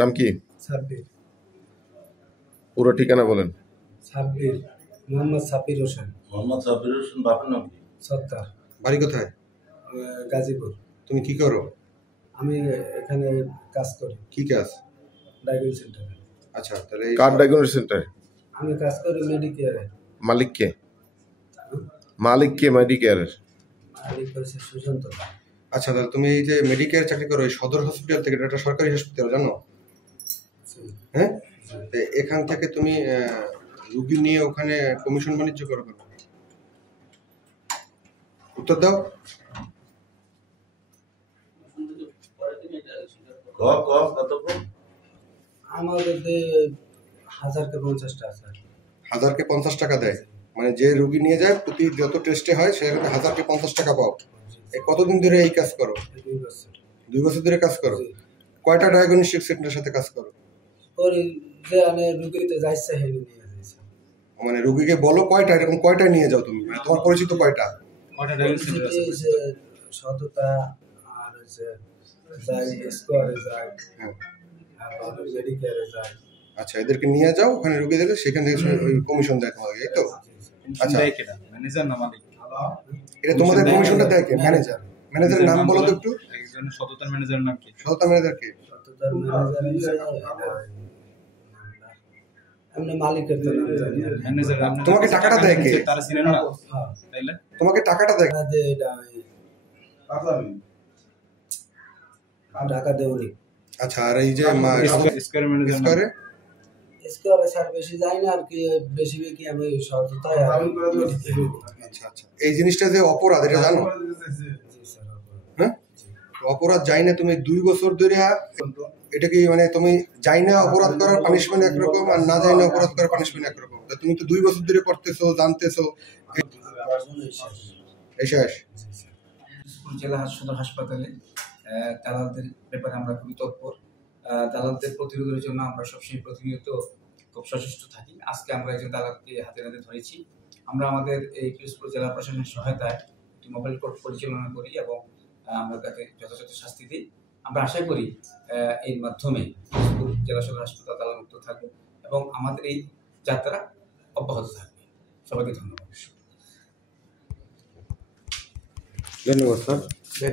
নাম কি? সাব্বির। পুরো ঠিকানা বলেন। সাব্বির, মোহাম্মদ সাব্বির হোসেন। মোহাম্মদ সাব্বির হোসেন, বাপের নাম কি? সত্তার। বাড়ি কোথায়? গাজীপুর। তুমি কি করো? আমি এখানে কাজ করি। কি কাজ? ডায়াগনস্টিক সেন্টারে। আচ্ছা, তাহলে কার ডায়াগনস্টিক সেন্টারে? আমি কাজ করি মেডিকেয়ারে। মালিক কে? মালিক কে মেডিকেয়ারের? মালিক হচ্ছে সুশান্ত। আচ্ছা, তাহলে তুমি এই যে মেডিকেয়ার চাকরি করো, এই সদর হসপিটাল থেকে, এটা একটা সরকারি হসপিটাল জানো? হ্যাঁ, তো এখান থেকে তুমি রুগী নিয়ে ওখানে কমিশন বাণিজ্য করো কেন? উত্তর দাও। আমাদের 1000কে 50 টাকা স্যার। 1000কে 50 টাকা দেয়, মানে যে রুগী নিয়ে যায় প্রতি যত টেস্টে হয় সেখানে 1000কে 50 টাকা পাও। এই কতদিন ধরে এই কাজ করো? 2 বছর। 2 বছর ধরে কাজ করো। কয়টা ডায়াগনস্টিক সেন্টারের সাথে কাজ করো? ওই যে আমি রুগীতে যাইছে হেলে নিয়ে যাইছে। মানে রুগীকে বলো কয়টা, এরকম কয়টা নিয়ে যাও তুমি, মানে তোমার পরিচিত কয়টা? কয়টা ডায়াগনস্টিক আছে? সততা আর হচ্ছে যাই স্কোয়ারে যায়। হ্যাঁ, আর মেডিকেয়ারে যায়। আচ্ছা, এদেরকে নিয়ে যাও ওখানে রুগী দিলে সেখান থেকে ওই কমিশন দেয় তোমাকে, এই তো? আচ্ছা, ম্যানেজার না মালিক? এটা তোমাদের কমিশনটা দেয় কে? ম্যানেজার। ম্যানেজারের নাম বলো তো একটু। একজন সততার ম্যানেজারের নাম কি? সততা ম্যানেজার কে? সততার ম্যানেজার আমরা মালিকের তো নাম জানি না। ম্যানেজার তোমাকে টাকাটা দেয় কে? তার ছিলেন না? হ্যাঁ, তাইলে তোমাকে টাকাটা দেয় কে? এটা টাকা দেউনি। আচ্ছা, আর এই যে স্কয়ার ম্যানেজার স্কয়ারে স্কোয়ারে স্যার বেশি যায় না, আর কি বেশি কি আমি সততায় আর আচ্ছা আচ্ছা, এই জিনিসটা যে অপরাধ, এটা জানো? হ্যাঁ, অপরাধ যাই না তুমি 2 বছর ধরে, এটা কি মানে তুমি যাই না অপরাধ করার পানিশমেন্ট একরকম, আর না যাই না অপরাধ করার পানিশমেন্ট একরকম। তা তুমি তো 2 বছর ধরে করতেছো, জানতেছো। শেষ। জেলা সদর হাসপাতালে দালালদের ব্যাপারে আমরা খুবই তৎপর। দালালদের প্রতিরোধের জন্য আমরা সবসময় প্রতিনিয়ত খুব সচেষ্ট থাকি। আজকে আমরা একজন দালালকে হাতে নাতে ধরেছি। আমরা আমাদের এই পিরোজপুর জেলা প্রশাসনের সহায়তায় একটি মোবাইল কোর্ট পরিচালনা করি এবং আমরা তাকে যথাযথ শাস্তি দিই। আমরা আশা করি এর মাধ্যমে পিরোজপুর জেলা সদর হাসপাতাল দালালমুক্ত থাকবে এবং আমাদের এই যাত্রা অব্যাহত থাকবে। সবাইকে ধন্যবাদ। ধন্যবাদ স্যার।